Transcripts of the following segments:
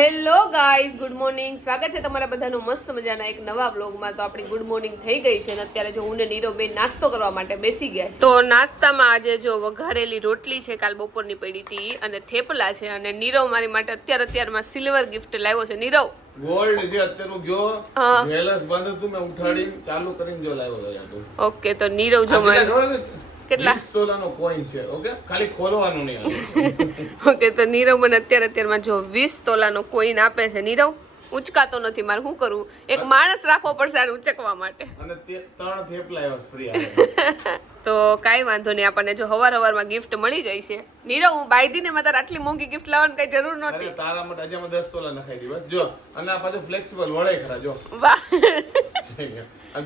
Hello guys, good morning. સ્વાગત છે તમારા બધાનું મસ્ત મજાના એક નવા વ્લોગમાં. તો આપણી ગુડ મોર્નિંગ થઈ ગઈ છે અને અત્યારે જો હું ને નીરવ બે નાસ્તો કરવા માટે બેસી ગયા છે. તો નાસ્તામાં આજે જો વઘારેલી રોટલી છે, કાલ બપોરની પડી હતી, અને થેપલા છે. અને નીરવ મારી માટે અત્યારમાં સિલ્વર ગિફ્ટ લાવ્યો છે. નીરવ ગોલ્ડ છે અત્યારનું ગયો જ્વેલર્સ બંધ હતું, મેં ઉઠાડીને ચાલુ કરીને જો લાવ્યો હતો. ઓકે, તો નીરવ જો કેટલા 20 તોલાનો કોઈન છે. ઓકે, ખાલી ખોલવાનું નહીં આવે. ઓકે, તો નીરવ મને અત્યારમાં જો 20 તોલાનો કોઈન આપે છે. નીરવ ઉચકાતો નથી, મારે શું કરવું? એક માણસ રાખવો પડશે આને ઉચકવા માટે. અને 3 થેપલા આવ્યા ફ્રી આવે. તો કાંઈ વાંધો નહીં, આપણને જો હવારમાં ગિફ્ટ મળી ગઈ છે. નીરવ, હું બાયદીને મારે આટલી મોંઘી ગિફ્ટ લાવવાની કઈ જરૂર નહોતી. તારા માટે આજે 10 તોલા નખાઈ દી બસ. જો અને આ પાછું ફ્લેક્સિબલ વળે ખરા. જો વાહ,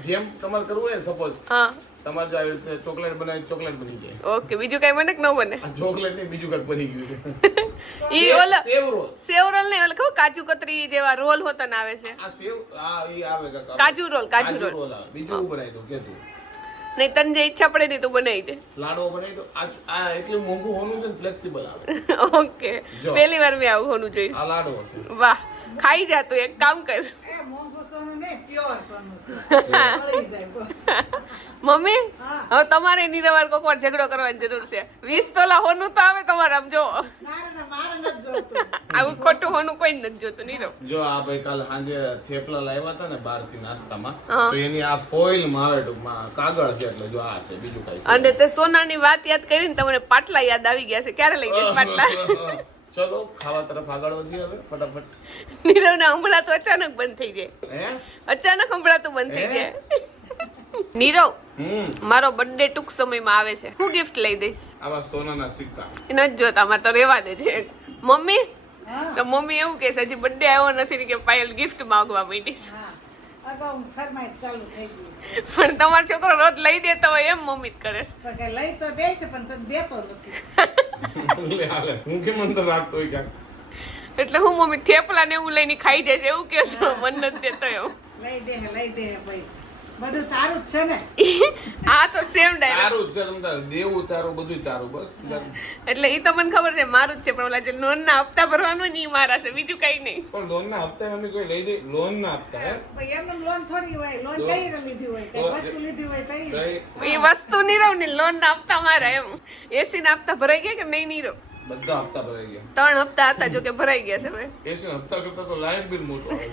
જેમ તમારે કરવું હોય સપોઝ હા તમારે જો આવી રીતે ચોકલેટ બનાવી, ચોકલેટ બની જાય. ઓકે, બીજું કઈ બને કે ન બને? આ ચોકલેટ નહીં, બીજું કઈક બની ગયું છે. ઈ ઓલા સેવ રોલ, સેવ રોલ નહીં, ઓલા ખબર કાજુ કતરી જેવા રોલ હોતા ને આવે છે. આ સેવ આ ઈ આવે કાકા, કાજુ રોલ, કાજુ રોલ. આવે. બીજું હું બનાવી દઉં કે તું નહીં, તને જે ઈચ્છા પડે ને તું બનાવી દે. લાડવો બનાવી દો. આ એટલું મોંઘું હોનું છે ને, ફ્લેક્સિબલ આવે. ઓકે, પહેલી વાર મેં આવું હોનું જોઈશ. આ લાડવો છે. વાહ, ખાઈ જા તું, એક કામ કર. મમ્મી, હવે તમારે નીરવાર કોક વાર ઝઘડો કરવાની જરૂર છે. 20 તોલા હોનું તો આવે તમારે, આમ જો આવું ખોટું હોનું કોઈ નથી જોતું. નીરવ જો આ ભાઈ કાલ સાંજે થેપલા લાવ્યા હતા ને બહારથી નાસ્તામાં, તો એની આ ફોઇલ મારે ટૂંકમાં કાગળ છે, એટલે જો આ છે, બીજું કઈ છે. અને તે સોનાની વાત યાદ કરીને તમને પાટલા યાદ આવી ગયા છે. ક્યારે લઈ જઈશ પાટલા? ચલો ખાવા તરફ આગળ વધીએ હવે ફટાફટ. નીરવને હંભળાતું અચાનક બંધ થઈ જાય. હે અચાનક હંભળાતું બંધ થઈ જાય. નીરવ, મારો બર્થડે ટૂંક સમયમાં આવે છે. હું ગિફ્ટ લઈ દઈશ. આવા સોનાના સિક્કા એ નથી જોતા, મારે તો રહેવા દે છે. મમ્મી, તો મમ્મી એવું કે હજી બર્થડે આવ્યો નથી ને કે પાયલ ગિફ્ટ માંગવા માંડીશ. પણ તમારો છોકરો રોજ લઈ દેતો હોય એમ મમ્મી જ કરે છે. લઈ તો દે છે પણ તને દેતો નથી. હું કેમ અંદર રાખતો હોય ક્યાંક. એટલે હું મમ્મી થેપલા ને એવું લઈને ખાઈ જાય છે એવું કે છો? મન નથી દેતો એવું. લઈ દે ભાઈ, બધું તારું જ છે ને. આ તો સેમ ડાયરેક્ટ તારું જ છે. તમ તારે દેવું તારું, બધું તારું. બસ એટલે ઈ તો મને ખબર છે મારું જ છે, પણ ઓલા જે લોન ના હપ્તા ભરવાનું ને ઈ મારા છે, બીજું કઈ નહીં. પણ લોન ના હપ્તા મમ્મી કોઈ લઈ દે? લોન ના હપ્તા હે ભાઈ, એમને લોન થોડી હોય. લોન કઈ લીધી હોય, કઈ વસ્તુ લીધી હોય તો એ વસ્તુ નીરવ ને લોન ના હપ્તા મારા. એમ એસી ના હપ્તા ભરાઈ ગયા કે નહીં નીરવ? બધા હપ્તા ભરાઈ ગયા. 3 હપ્તા હતા, જો કે ભરાઈ ગયા છે હવે. એસી હપ્તા કરતા તો લાઈન બિલ મોટું આવે.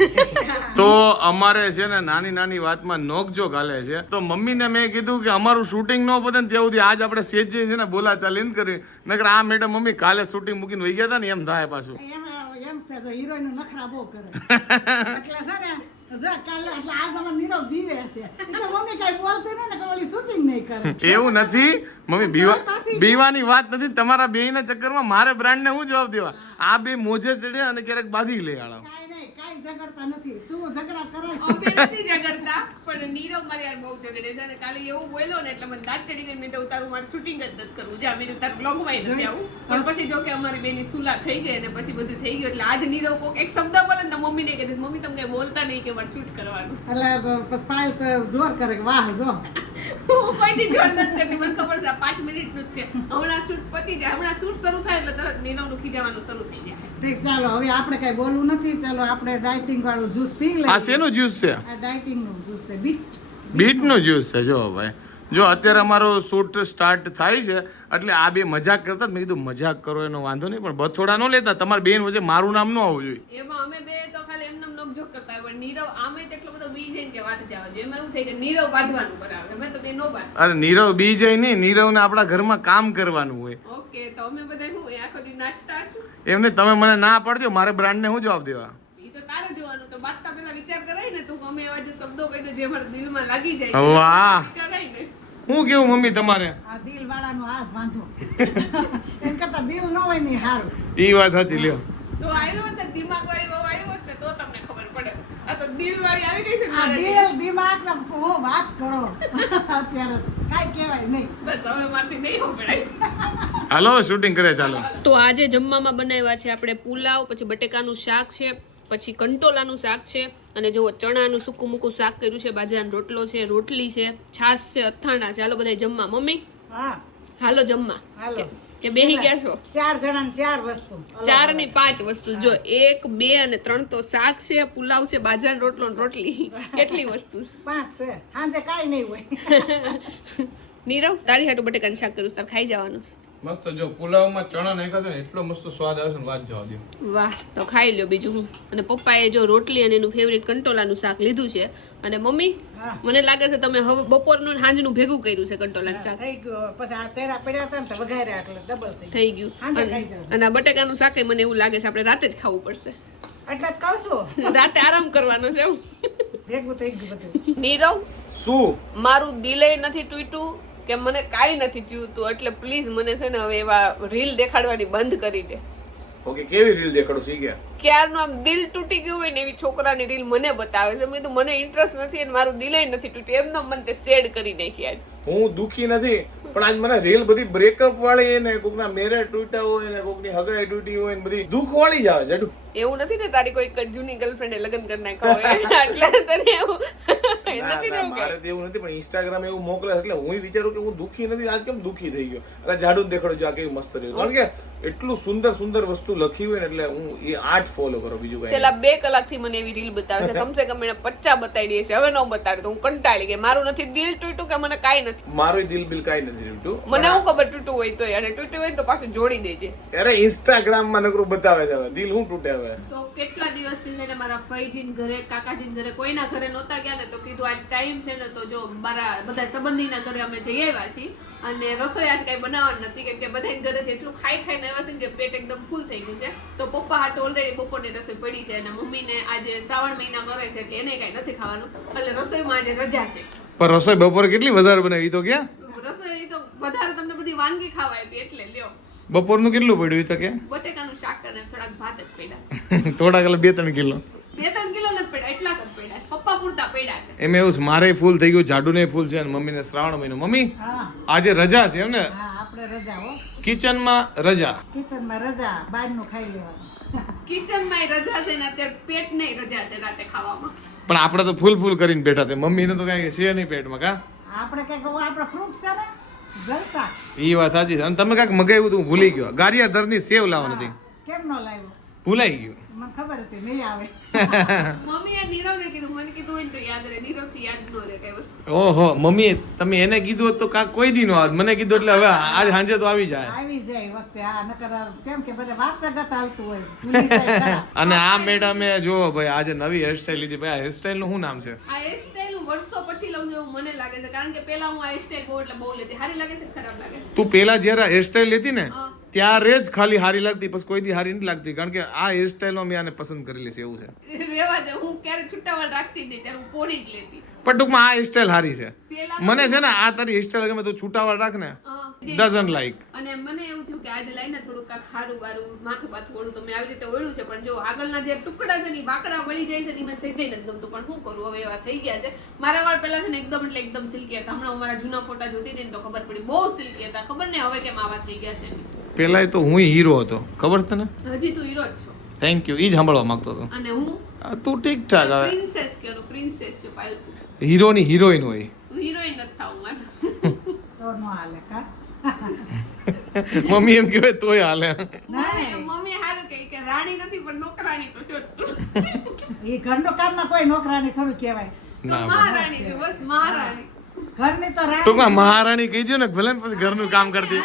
તો અમારે છે ને નાની વાતમાં નોકજોક હાલે છે. તો મમ્મીને મેં કીધું કે અમારું શૂટિંગ ન પતે ને ત્યાં સુધી આજ આપણે સેજે છે ને બોલા ચાલીને કરી, નકર આ મેડમ મમ્મી કાલે શૂટિંગ મૂકીને વહી ગયા હતા ને એમ થાય પાછું. એમ છે, જો હિરોઈન નખરા બહુ કરે એટલે છે ને. જો કાલે એટલે આજ અમાર નીરવ બીવે છે એટલે મમ્મી કઈ બોલતી નહીં ને કે ઓલી શૂટિંગ નહીં કરે. એવું નથી મમ્મી, બીવાની વાત નથી. તમારા બેયના ચક્કરમાં મારે બ્રાન્ડને હું જવાબ દેવા? આ બે મોજે ચડે અને ક્યારેક બાજી લઈ આળો. કાઈ ઝઘડતા નથી. તું ઝઘડા કરે છે. અમે નથી ઝઘડતા, પણ નીરવ મારી યાર બહુ ઝઘડે છે. અને કાલે એવું બોલ્યો ને એટલે મને દાંત ચડી ગઈ. મેં તો તારું મારું શૂટિંગ જ નથી કરવું, જા બીજું તારું બ્લોગમાં નથી આવું. પણ પછી જો કે અમારી બેની સુલા થઈ ગઈ અને પછી બધું થઈ ગયું. એટલે આજ નીરવ કોક એક શબ્દ બોલે ને તો મમ્મીને કહે મમ્મી તમે કઈ બોલતા નહીં કે મારે શૂટ કરવાનું. એટલે તો પછી પાયલ તો જોર કરે કે વાહ જો હું કોઈથી જોર નથી કરતી, મને ખબર છે 5 મિનિટનું જ છે. હમણાં શૂટ પતી જાય, હમણાં શૂટ શરૂ થાય એટલે તરત નીરવનું ખીજાવાનું શરૂ થઈ જાય. ઠીક, ચાલો હવે આપણે કઈ બોલવું નથી. ચાલો આપણે ડાયટિંગ વાળું જ્યુસ પી લઈએ. આ શેનું જ્યુસ છે? આ ડાયટિંગ નું જ્યુસ છે, બીટનું જ્યુસ છે. જો ભાઈ, જો અત્યારે અમારો શૂટ સ્ટાર્ટ થાય છે એટલે આ બે મજાક કરતા. મેં કીધું મજાક કરો એનો વાંધો નહીં, પણ બથોડા ન લેતા. તમારી બેન વચ્ચે મારું નામ ન આવવું જોઈએ. એમાં અમે બે તો ખાલી એમને નોકઝોક કરતા હોય, પણ નીરવ આમે તેટલો બધો બી જઈને કે વાત જવા જોઈએ. એમાં એવું થાય કે નીરવ બાંધવાનું બરાબર, અમે તો બે નો બાંધ. અરે નીરવ બી જાય નહીં, નીરવને આપણા ઘરમાં કામ કરવાનું હોય. ઓકે, તો અમે બધા શું આખો દી નાચતા હશું? એમને તમે મને ના પાડજો, મારે બ્રાન્ડને હું જવાબ દેવા? ઈ તો તારે જોવાનું. તો બાદતા પેલા વિચાર કરાય ને, તું અમે એવા જે શબ્દો કહી દો જે મારા દિલમાં લાગી જાય. વાહ, વિચાર આય ને. હું કેવું મમ્મી તમારે? આ દિલ વાળાનો હાથ વાંધો એમ કરતા દિલ ન હોય ને હારું. ઈ વાત સાચી લ્યો. તો આવ્યો હોત ને દિમાગ વાળી બહુ આવ્યો હોત ને તો તમને ખબર પડે. આ તો દિલ વાળી આવી ગઈ છે આ મારા દિલ દિમાગ ને હું વાત કરો અત્યારે કાઈ કહેવાય નહીં. બસ હવે મારથી નહીં સંભળાય. હાલો શૂટિંગ કરે ચાલો. તો આજે જમવામાં બનાવ્યા છે આપણે પુલાવ, પછી બટેકાનું શાક છે, પછી કંટોલાનું શાક છે, અને જો ચણાનું સૂકું મૂકું શાક કર્યું છે, બાજરાનો રોટલો છે, રોટલી છે, છાશ છે, અથાણા છે. હાલો બધા જમવા. મમ્મી હા હાલો જમવા. હાલો. કે બેહી ગયા છો? 4 જણાને 4 વસ્તુ 4 ની 5 વસ્તુ. જો 1 2 અને 3 તો શાક છે, પુલાવ છે, બાજરાનો રોટલો ને રોટલી. કેટલી વસ્તુ છે? 5 છે. સાંજે કાંઈ નહીં હોય. નીરવ, તારી હાટુ બટેકાનું શાક કરું, તાર ખાઈ જવાનું છે. મસ્ત. જો પુલાવમાં ચણા નાખ્યા છે ને એટલો મસ્ત સ્વાદ આવે છે ને વાત જવા દો. વાહ, તો ખાઈ લ્યો બીજું હું. અને પપ્પાએ જો રોટલી અને એનું ફેવરિટ કંટોલાનું શાક લીધું છે. અને મમ્મી, હા. મને લાગે છે તમે હવે બપોરનું ને સાંજનું ભેગું કર્યું છે કંટોલાનું શાક. થઈ ગયું. પછી આ ચેરા પડ્યા હતા ને તો વઘાર્યા એટલે ડબલ થઈ થઈ ગયું. સાંજે ખાઈ જાવ. અને આ બટેકાનું શાક મને એવું લાગે છે આપણે રાતે જ ખાવું પડશે. એટલે જ કહું છું રાતે આરામ કરવાનો છે એવું. ભેગું થઈ ગયું બધું. નીરવ, શું મારું દિલે નથી તૂટ્યું કે મને કાંઈ નથી થયું તું, એટલે પ્લીઝ મને છે ને હવે એવા રીલ દેખાડવાની બંધ કરી દે. ઓકે, કેવી રીલ દેખાડો શી ગયા? ક્યારનું આમ દિલ તૂટી ગયું હોય ને એવી છોકરાની રીલ મને બતાવે છે. મેં કીધું મને ઇન્ટરેસ્ટ નથી અને મારું દિલે નથી તૂટ્યું, એમનો મને તે શેડ કરી નાખી આજ. હું દુખી નથી, પણ આજ મને રીલ બધી બ્રેકઅપ વાળી ને કોકના મેરેજ તૂટ્યા હોય ને કોકની હગાઈ તૂટી હોય ને બધી દુઃખ વાળી જ આવે છે. એવું નથી ને તારી કોઈ જૂની ગર્લફ્રેન્ડે લગ્ન કરી નાખ્યા હોય એટલે તને એવું નથી ને એવું મારે તો એવું નથી, પણ ઇન્સ્ટાગ્રામ એવું મોકલે એટલે હું વિચારું કે હું દુઃખી નથી, આજ કેમ દુઃખી થઈ ગયો. એટલે જાડું જ દેખાડો આ કેવી મસ્ત રહ્યું, કારણ કે એટલું સુંદર સુંદર વસ્તુ લખી હોય ને એટલે હું એ આર્ટ ફોલો કરો. બીજું કઈ છેલ્લા 2 કલાકથી મને એવી રીલ બતાવે છે, કમસે કમ એને 50 બતાવી દે છે. હવે ન બતાડે તો હું કંટાળી ગઈ. મારું નથી દિલ તૂટ્યું કે મને કાંઈ નથી. મારું દિલ બિલ કાંઈ નથી તૂટ્યું. મને હું ખબર તૂટ્યું હોય તો, અને તૂટ્યું હોય તો પાછું જોડી દેજે. અરે ઇન્સ્ટાગ્રામ માં નકરું બતાવે છે, હવે દિલ હું તૂટે હવે. તો કેટલા દિવસથી છે ને મારા ફઈજીન ઘરે, કાકાજીન ઘરે, કોઈના ઘરે નહોતા ગયા ને, તો કીધું આજ ટાઈમ છે ને તો જો મારા બધા સંબંધીના ઘરે અમે જઈ આવ્યા છીએ. અને રસોઈ આજ કઈ બનાવવાની નથી, કેમ કે બધા ઘરેથી એટલું ખાઈ ખાઈને આવ્યા છે ને કે પેટ એકદમ ફૂલ થઈ ગયું છે. તો પપ્પા હાટ ઓલરેડી બપોરની રસોઈ પડી છે અને મમ્મીને આજે શ્રાવણ મહિના કરે છે કે એને કઈ નથી ખાવાનું, એટલે રસોઈમાં આજે રજા છે. પણ રસોઈ બપોરે કેટલી વધારે બનાવી તો ક્યાં? રસોઈ તો વધારે તમને બધી વાનગી ખાવા આપી એટલે લ્યો. બપોરનું કેટલું પડ્યું તો કે? બટેકાનું શાક અને થોડાક ભાત જ પડ્યા છે. થોડા કલા 2-3 કિલો. 2-3 કિલો નથી પડ્યા, એટલા જ પડ્યા છે. પપ્પા પૂરતા પડ્યા છે. એમ એવું છે, મારે ફૂલ થઈ ગયું, જાડુને ફૂલ છે અને મમ્મીને શ્રાવણ મહિનો. મમ્મી હા આજે રજા છે એમ ને? હા આપણે રજા હો. કિચનમાં રજા. કિચનમાં રજા, બહારનું ખાઈ લેવાનું. કિચનમાં રજા છે ને અત્યારે પેટ નહીં રજા છે રાતે ખાવામાં. પણ આપણે તો ફૂલ કરીને બેઠા છે, મમ્મીને તો કઈ છે નહીં પેટમાં. કા આપણે કઈક આપણે ફ્રૂટ છે ને જલસા. એ વાત સાચી છે. અને તમે કાંઈક મગાવ્યું તું ભૂલી ગયો, ગારિયાધરની સેવ લાવવાની હતી, કેમ ન લાવ્યો? ભૂલાઈ ગયું. મને ખબર હતી નહીં આવે. મમ્મીએ નીરવને કીધું, મને કીધું હોય ને તો યાદ રહે, નીરવથી યાદ ન રહે કઈ વસ્તુ. ઓહો, મમ્મી તમે એને કીધું હોત તો કાંક કોઈ દી નો આવત, મને કીધું એટલે હવે આજ સાંજે તો આવી જાય. આવી જાય વખતે આ નકર કેમ કે બધા વાસગત હાલતું હોય ભૂલી જાય ખરા. અને આ મેડમે જો ભાઈ આજે નવી હેરસ્ટાઈલ લીધી. ભાઈ આ હેરસ્ટાઈલ નું શું નામ છે? આ હેરસ્ટાઈલ હું વર્ષો પછી લઉં છું એવું મને લાગે છે, કારણ કે પેલા હું આ હેરસ્ટાઈલ બહુ એટલે બહુ લેતી. સારી લાગે છે કે ખરાબ લાગે છે? તું પેલા જયારે હેરસ્ટાઈલ લેતી ને હા. ત્યારે જ ખાલી હારી લાગતી, પછી કોઈ દી હારી નથી લાગતી, કારણ કે આ હેરસ્ટાઈલમાં મેં આને પસંદ કરેલી છે એવું છે. રેવા દે, હું ક્યારે છૂટાવાળ રાખતી જ નહીં, ત્યારે હું પોણી જ લેતી. પણ ટૂંકમાં આ હેરસ્ટાઈલ હારી છે. પેલા મને છે ને આ તારી હેરસ્ટાઈલ ગમે, તું છૂટાવાળ રાખ ને, ડઝન્ટ લાઈક. અને મને એવું થયું કે આજે લઈને થોડું કાંક ખારું વારું માથું પાથું ઓળું, તો મેં આવી રીતે ઓળ્યું છે. પણ જો આગળના જે ટુકડા છે ને વાકડા વળી જાય છે ને મને સહેજે નથી ગમતું, પણ શું કરું, હવે એવા થઈ ગયા છે. મારા વાળ પહેલા છે ને એકદમ એટલે એકદમ સિલ્કી હતા. હમણાં હું મારા જૂના ફોટા જોતી હતી ને તો ખબર પડી બહુ સિલ્કી હતા. ખબર ને હવે કેમ આવા થઈ ગયા છે. પેલા તો હું હીરો હતો, ખબર છે ને? હજી તું હીરો જ છો. થેન્ક યુ, ઈ જ સાંભળવા માંગતો હતો. અને હું તું ઠીક ઠાક. હવે પ્રિન્સેસ કહેવાનું, પ્રિન્સેસ છે પાલતુ. હીરોની હિરોઈન હોય. હિરોઈન નથી થાવું મારે. તો ન હાલે કા. મમ્મી એમ કહેવાય તોય હાલે. મમ્મી હારું કહે કે રાણી નથી પણ નોકરાણી તો છો તું. એ ઘરનું કામમાં કોઈ નોકરાણી થોડું કહેવાય. તો મહારાણી છે, બસ મહારાણી. ઘરની તો રાણી. ટૂંકમાં મહારાણી કહી દો ને, ભલે ને પછી ઘરનું કામ કરતી.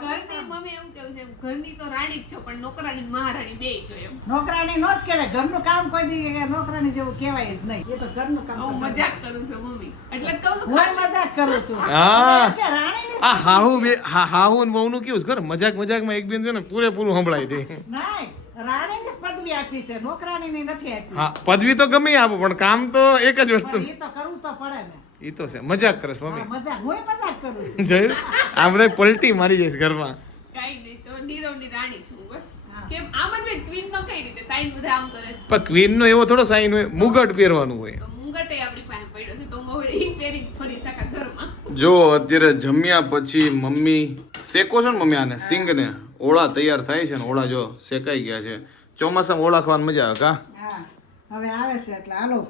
ઘરની મમ્મી એવું કેવું છે, ઘરની તો રાણી જ છો પણ નોકરાણી ને મહારાણી બેય છો એમ. નોકરાણી નો જ કહેવાય. ઘરનું કામ કોઈ દી નોકરાણી જેવું કહેવાય જ નહીં. એ તો ઘરનું કામ હું તો મજાક કરું છું મમ્મી, એટલે જ કહું છું હું ખાલી મજાક કરું છું. હા કે રાણીની આ હાહુ બે હાહુ ને વહુનું કેવું છે ખબર? મજાકમાં એક બેન છે ને પૂરેપૂરું સંભળાઈ દે. નહીં, રાણીની જ પદવી આપી છે, નોકરાણીની નથી આપી. હા, પદવી તો ગમે ઈ આપો પણ કામ તો એક જ વસ્તુ. પણ એ તો કરવું તો પડે ને. ઈ તો છે, મજાક કરે છે મમ્મી. હા, મજાક હું મજાક કરું છું. જોયું? આપણે પલટી મારી જઈશ ઘરમાં. કાઈ નહીં, તો નીરવની રાણી છું બસ. હા. કેમ આમ જ ક્વીન નો કઈ રીતે સાઈન બધા આમ કરે છે. પણ ક્વીન નો એવો થોડો સાઈન હોય, મુગટ પહેરવાનું હોય. તો મુંગટે આપણી પાસે પડ્યો છે, તો હું હવે ઈ પહેરી ફરી શકા ઘરમાં. જો અત્યારે જમ્યા પછી મમ્મી શેકો છો ને મમ્મી આને સિંગને, ઓળા તૈયાર થાય છે ને, ઓળા જો શેકાઈ ગયા છે. ચોમાસામાં ઓળા ખાવાની મજા આવે કા? હા, હવે આવે છે એટલે હાલો.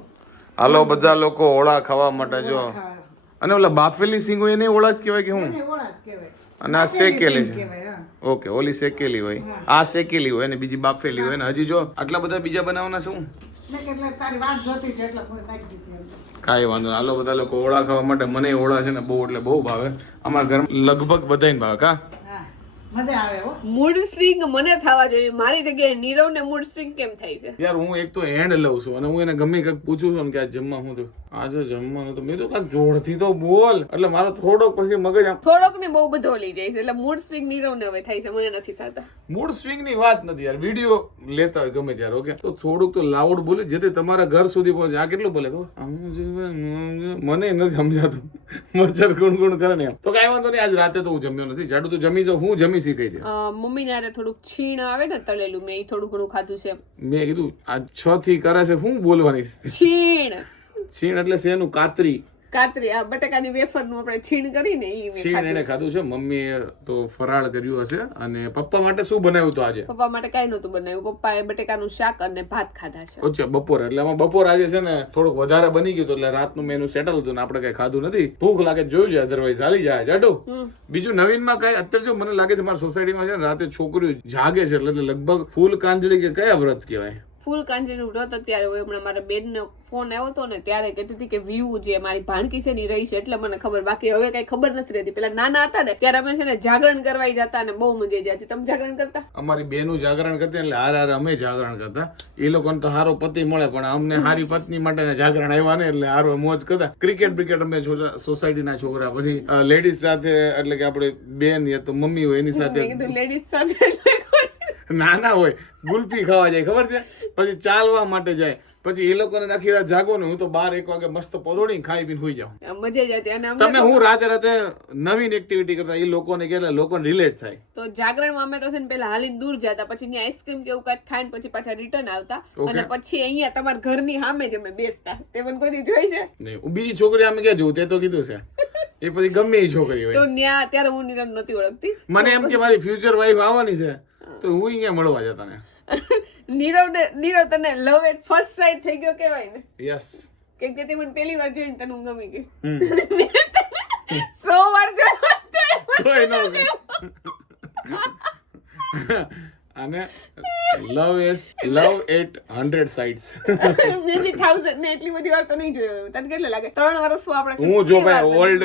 હાલો બધા લોકો ઓળા ખાવા માટે જો. ખાવા. અને ઓલા બાફેલી સિંગ હોય એને ઓળા જ કહેવાય કે હું? એને ઓળા જ કહેવાય. અને આ શેકેલી છે. કહેવાય, હા. ઓકે, ઓલી શેકેલી હોય, આ શેકેલી હોય ને બીજી બાફેલી હોય ને. હજી જો આટલા બધા બીજા બનાવવાના શું? મેં કીધું એટલે તારી વાત જોતી છે એટલે મને નાખી દીધી અંદર. કાંઈ વાંધો નહીં. હાલો બધા લોકો ઓળા ખાવા માટે. મને ઓળા છે ને બહુ એટલે બહુ ભાવે. અમારા ઘરમાં લગભગ બધાને ભાવે. કા હા, મજા આવે હો. મૂડ સ્વિંગ મને થવા જોઈએ. મારી જગ્યાએ નીરવને મૂડ સ્વિંગ કેમ થાય છે? યાર હું એક તો હેન્ડ લઉં છું અને હું એને ગમે કંઈક પૂછું છું ને કે આ જમવા હું તો આજે જમવાનું તો મેં તો કાંઈક જોરથી તો બોલ, એટલે મારો થોડોક પછી મગજ આમ થોડોક ને બહુ બધો લઈ જાય છે એટલે મૂડ સ્વિંગ નીરવને હવે થાય છે, મને નથી થતા. મૂડ સ્વિંગ ની વાત નથી યાર. વિડીયો લેતા હોય ગમે ત્યારે ઓકે, તો થોડુંક તો લાઉડ બોલે જેથી તમારા ઘર સુધી પહોંચે. આ કેટલું બોલે તો મને નથી સમજાતું. મચ્છર ગુણ કરે ને એમ. તો કાંઈ વાંધો નહીં, આજ રાતે તો હું જમ્યો નથી. જાડુ તો જમી જાઉં, હું જમી શીખાઈ દે. મમ્મીને હારે થોડુંક છીણ આવે ને તળેલું, મેં ઈ થોડું ઘણું ખાધું છે. મેં કીધું આ 6 થી કરે છે શું બોલવાની? છીણ છીણ એટલે શેનું? કાતરી. કાતરી, આ બટાકાની વેફર નું આપણે છીણ કરીને ઈ મેં છીણ એને ખાધું છે. મમ્મીએ તો ફરાળ કર્યું હશે. અને પપ્પા માટે શું બનાવ્યું તો આજે? પપ્પા માટે કઈ નતું બનાવ્યું. પપ્પાએ બટાકાનું શાક અને ભાત ખાધા છે. ઓછા બપોર એટલે આમાં બપોર આજે છે ને થોડુંક વધારે બની ગયું એટલે રાતનું મેનુ સેટલ હતું ને આપણે કઈ ખાધું નથી. ભૂખ લાગે જોયું જાય, અધરવાઇઝ ચાલી જાય. જાડુ બીજું નવીનમાં કઈ અત્યારે જો મને લાગે છે મારા સોસાયટીમાં છે ને રાતે છોકરીઓ જાગે છે એટલે લગભગ ફૂલ કાંજળી કે કયા વ્રત કહેવાય? ફૂલ કાંજીનું વ્રત અત્યારે હોય. હમણાં મારા બેનનો ફોન આવ્યો હતો ને ત્યારે કહેતી હતી કે વ્યૂ જે મારી ભાણકી છે ને ઈ રહી છે એટલે મને ખબર, બાકી હવે કઈ ખબર નથી રહેતી. પેલા નાના હતા ને ત્યારે અમે છે ને જાગરણ કરવા જતા ને બહુ મજા જતી. તમે જાગરણ કરતા? અમારી બેનું જાગરણ કરતી એટલે હારે અમે જાગરણ કરતા. એ લોકોને તો હારો પતિ મળે પણ અમને હારી પત્ની માટે જાગરણ આવ્યા ને એટલે હારો મોજ કરતા. ક્રિકેટ બ્રિકેટ અમે સોસાયટીના છોકરા, પછી લેડીઝ સાથે એટલે કે આપણે બેન યા તો મમ્મી હોય એની સાથે, લેડીઝ સાથે નાના હોય ગુલ્ફી ખાવા જાય ખબર છે, પછી ચાલવા માટે જાય, પછી એ લોકોને આખી રાત જાગો ને હું તો 12-1 વાગે મસ્ત પદોડી ખાઈ પીને સુઈ જાઉં. મજા જતી. અને તમે હું રાતે નવીન એક્ટિવિટી કરતા એ લોકોને કે લોકોને રિલેટ થાય. તો જાગરણમાં અમે તો છે ને પેલા હાલી દૂર જતા, પછી ત્યાં આઈસ્ક્રીમ કે એવું કાંઈક ખાઈને પછી પાછા રિટર્ન આવતા અને પછી અહીંયા તમારા ઘરની સામે જ અમે બેસતા. તે મને કોઈ દી જોઈ છે? નહીં, બીજી છોકરી અમે ક્યાં જોઉં? તે તો કીધું છે એ પછી ગમે એ છોકરી હોય. તો ત્યાં ત્યારે હું નિરન નહોતી ઓળખતી. મને એમ કે મારી ફ્યુચર વાઈફ આવવાની છે તો હું અહીંયા મળવા જતા ને. નીરવ તને લવ એટ ફર્સ્ટ સાઇટ થઈ ગયો કેવાય ને? યસ. કેમ કે તે મને પહેલી વાર જોઈને તને હું ગમી ગઈ. 100 વાર જોઈ અને લવ એટ 100 સાઇટ્સ. મેબી 1000 ને એટલી બધી વાર તો નહીં જોયો. તને કેટલા લાગે? 3 વર્ષમાં આપણે હું જો ભાઈ ઓલ્ડ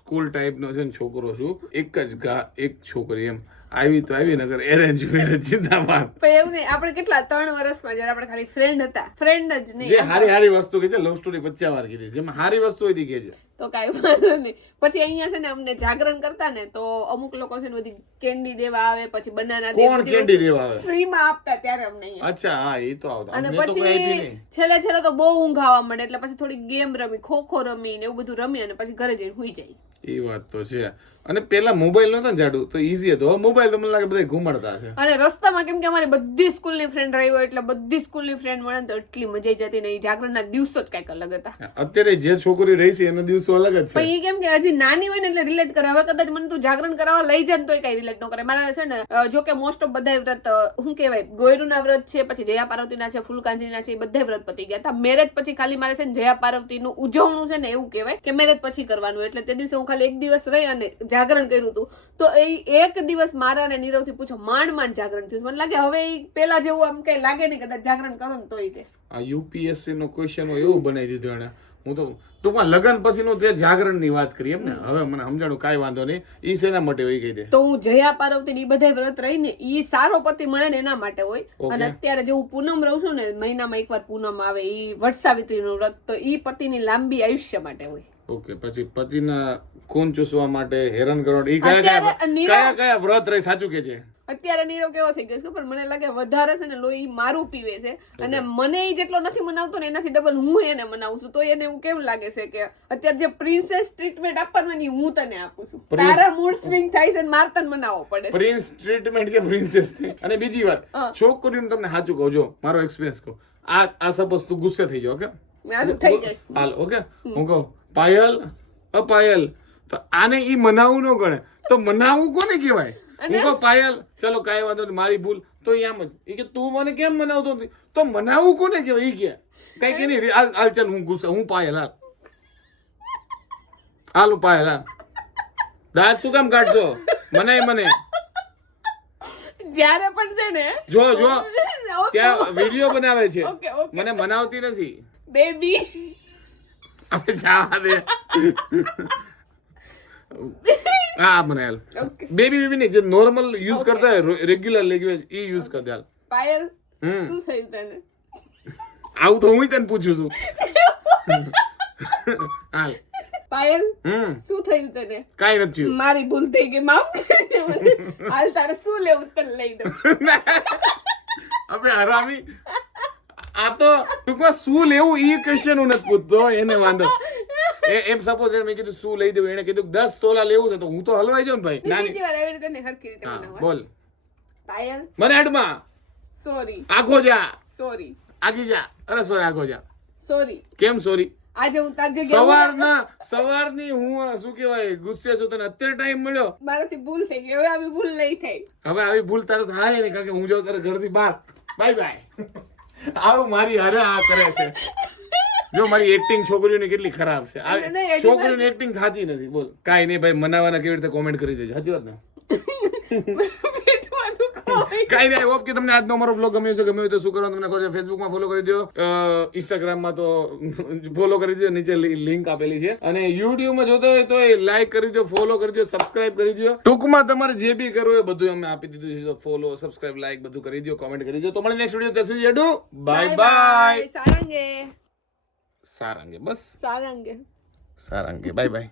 સ્કૂલ ટાઈપ નો છે ને છોકરો છું. એક જ એક છોકરી એમ આવી તો આવી, નગર એરેન્જ મેરેજ જિંદાબાદ. પણ એવું નહીં, આપણે કેટલા 3 વર્ષમાં જ્યારે આપણે ખાલી ફ્રેન્ડ હતા, ફ્રેન્ડ જ નહીં. જે હારી વસ્તુ કે છે લવ સ્ટોરી 50 વાર કીધી છે, જેમાં હારી વસ્તુ હતી કે છે તો કાંઈ વાંધો નહીં. પછી અહીંયા છે ને અમને જાગરણ કરતા ને તો અમુક લોકો છે ને બધી કેન્ડી દેવા આવે, પછી બનાના કોણ કેન્ડી દેવા આવે? ફ્રીમાં આપતા ત્યારે અમને અહીંયા. અચ્છા હા, એ તો આવતા. અને અમને તો કોઈ આપી પછી નહીં. છેલ્લે તો બહુ ઊંઘ આવવા મળે એટલે પછી થોડી ગેમ રમી, ખોખો રમી ને એવું બધું રમી અને પછી ઘરે જઈને સુઈ જાય. એ વાત તો છે. અને પેલા મોબાઈલ નતો ને જાડુ તો ઈઝી હતો. હવે મોબાઈલ તો મને લાગે બધા ઘુમાડતા છે. અને રસ્તામાં કેમ કે અમારી બધી સ્કૂલની ફ્રેન્ડ રહી હોય એટલે બધી સ્કૂલની ફ્રેન્ડ મળે તો એટલી મજા જતી ને. જાગરણના દિવસો જ કઈક અલગ હતા. અત્યારે જે છોકરી રહી છે એના દિવસો અલગ જ છે. પણ એ કેમ કે હજી નાની હોય ને એટલે રિલેટ કરે. હવે કદાચ મને તું જાગરણ કરાવવા લઈ જાય ને તોય કઈ રિલેટ ન કરે. મારા છે ને જો કે મોસ્ટ ઓફ બધા વ્રત શું કહેવાય, ગોયરુના વ્રત છે, પછી જયા પાર્વતીના છે, ફૂલકાંજીના છે, એ બધા વ્રત પતી ગયા હતા. મેરેજ પછી ખાલી મારે છે ને જયા પાર્વતીનું ઉજવણું છે ને એવું કહેવાય કે મેરેજ પછી કરવાનું. એટલે તે દિવસે હું ખાલી 1 દિવસ રહી અને જાગરણ કર્યું હતું. તો એ 1 દિવસ મારા અને નીરવથી પૂછો માંડ જાગરણ થયું. મને લાગે હવે એ પેલા જેવું આમ કઈ લાગે નહીં કદાચ જાગરણ કરો ને તોય કે આ યુપીએસસી નો ક્વેશ્ચન હોય એવું બનાવી દીધું એને. હું તો ટૂંકમાં લગ્ન પછીનું તે જાગરણ ની વાત કરી એમ ને. હવે મને સમજાણું, કાંઈ વાંધો નહીં. ઈ શેના માટે હોય કહી દે. તો હું જયા પાર્વતી ની બધા વ્રત રહી ને ઈ સારો પતિ મળે ને એના માટે હોય. અને અત્યારે જે હું પૂનમ રહું છું ને, મહિનામાં એકવાર પૂનમ આવે, ઈ વટસાવિત્રી નું વ્રત, તો ઈ પતિની લાંબી આયુષ્ય માટે હોય. ઓકે, પછી પતિના ખૂન ચૂસવા માટે હેરાન કરવા ઈ કયા વ્રત રહી? સાચું કે છે અત્યારે નીરવ કેવો થઈ ગયો છે પણ મને લાગે વધારે છે ને લોહી મારું પીવે છે. અને મને ઈ જેટલો નથી મનાવતો ને એનાથી ડબલ હું એને મનાવું છું. તો એને એવું કેવું લાગે છે કે અત્યારે જે પ્રિન્સેસ ટ્રીટમેન્ટ આપવાનું ની હું તને આપું છું. તારા મૂડ સ્વિંગ થાય છે ને માર તને મનાવવો પડે. પ્રિન્સ ટ્રીટમેન્ટ કે પ્રિન્સેસ? અને બીજી વાત, છોકરીઓને તમને સાચું કહું, જો મારો એક્સપિરિયન્સ કહું, આ સપોઝ તું ગુસ્સે થઈ જાવ, ઓકે થઈ જાય હાલ, ઓકે હું કહું પાયલ પાયલ, તો આને ઈ મનાવવું ન ગણે તો મનાવવું કોને કહેવાય? હું કહું પાયલ ચલો કાંઈ વાંધો નહીં મારી ભૂલ, તો એમ જ એ કે તું મને કેમ મનાવતો નથી, તો મનાવવું કોને કહેવાય? ઈ કે કઈ કે નહીં હાલ ચાલ હું ગુસ્સે, હું પાયલ હાલ હું પાયલ હાલ દાંત શું કામ કાઢશો? મને જ્યારે પણ છે ને જો ત્યાં વિડિયો બનાવે છે. ઓકે ઓકે મને મનાવતી નથી. બેબી હવે જવા દે. હા મને હાલ. ઓકે બેબી નહીં, જે નોર્મલ યુઝ કરતા હોય રેગ્યુલર લેંગ્વેજ એ યુઝ કર દે હાલ. પાયલ શું થયું તને? આવું તો હું તને પૂછું છું. હાલ. પાયલ શું થયું તને? કાઈ નથી થયું. મારી ભૂલ થઈ ગઈ, માફ કરી દે મને. હાલ તારે શું લેવું તને લઈ દઉં. અબે હરામી, આ તો ટૂંકમાં શું લેવું એ ક્વેશ્ચન હું નથી પૂછતો, એને વાંધો. એમ સપોઝ મેં કીધું શું લઈ દઉં, એને કીધું 10 તોલા લેવું છે તો હું તો હલવાઈ જાઉં ને ભાઈ. બીજી વાર આવી રીતે નહીં, હરખી રીતે હા બનાવો. બોલ. પાયલ મને હેડમાં સોરી આખો જા, સોરી આગી જા. અરે સોરી આખો જા. સોરી. કેમ સોરી? આજે હું તારી જગ્યાએ સવારની હું શું કહેવાય ગુસ્સે છું, તને અત્યારે ટાઈમ મળ્યો. મારાથી ભૂલ થઈ ગઈ, હવે આવી ભૂલ નહીં થાય. હવે આવી ભૂલ તારે થાય ને, કારણ કે હું જાઉં તારે ઘરથી બહાર. Bye bye. આવું મારી હારે આ કરે છે. જો મારી એક્ટિંગ છોકરીઓની કેટલી ખરાબ છે. છોકરીઓની એક્ટિંગ સાચી નથી. બોલ. કાઈ નહીં ભાઈ, મનાવાના કેવી રીતે કોમેન્ટ કરી દેજો. સાચી વાત ને? કાઈ નહીં. હોપ કે તમને આજનો અમારો બ્લોગ ગમ્યો છે. ગમ્યો હોય તો શું કરવાનું તમને ખબર છે, ફેસબુકમાં ફોલો કરી દો, ઇન્સ્ટાગ્રામમાં તો ફોલો કરી દો, નીચે લિંક આપેલી છે, અને યુટ્યુબમાં જોતો હોય તો લાઈક કરી દો, ફોલો કરી દો, સબસ્ક્રાઇબ કરી દો. ટૂંકમાં તમારે જે બી કરવું હોય બધું અમે આપી દીધું છે. તો ફોલો, સબસ્ક્રાઇબ, લાઈક બધું કરી દો, કોમેન્ટ કરી દો. તો મળે નેક્સ્ટ વિડીયો. ત્યાં સુધી જેડુ બાય બાય. સારંગે સારંગે બસ સારંગે સારંગે બાય બાય.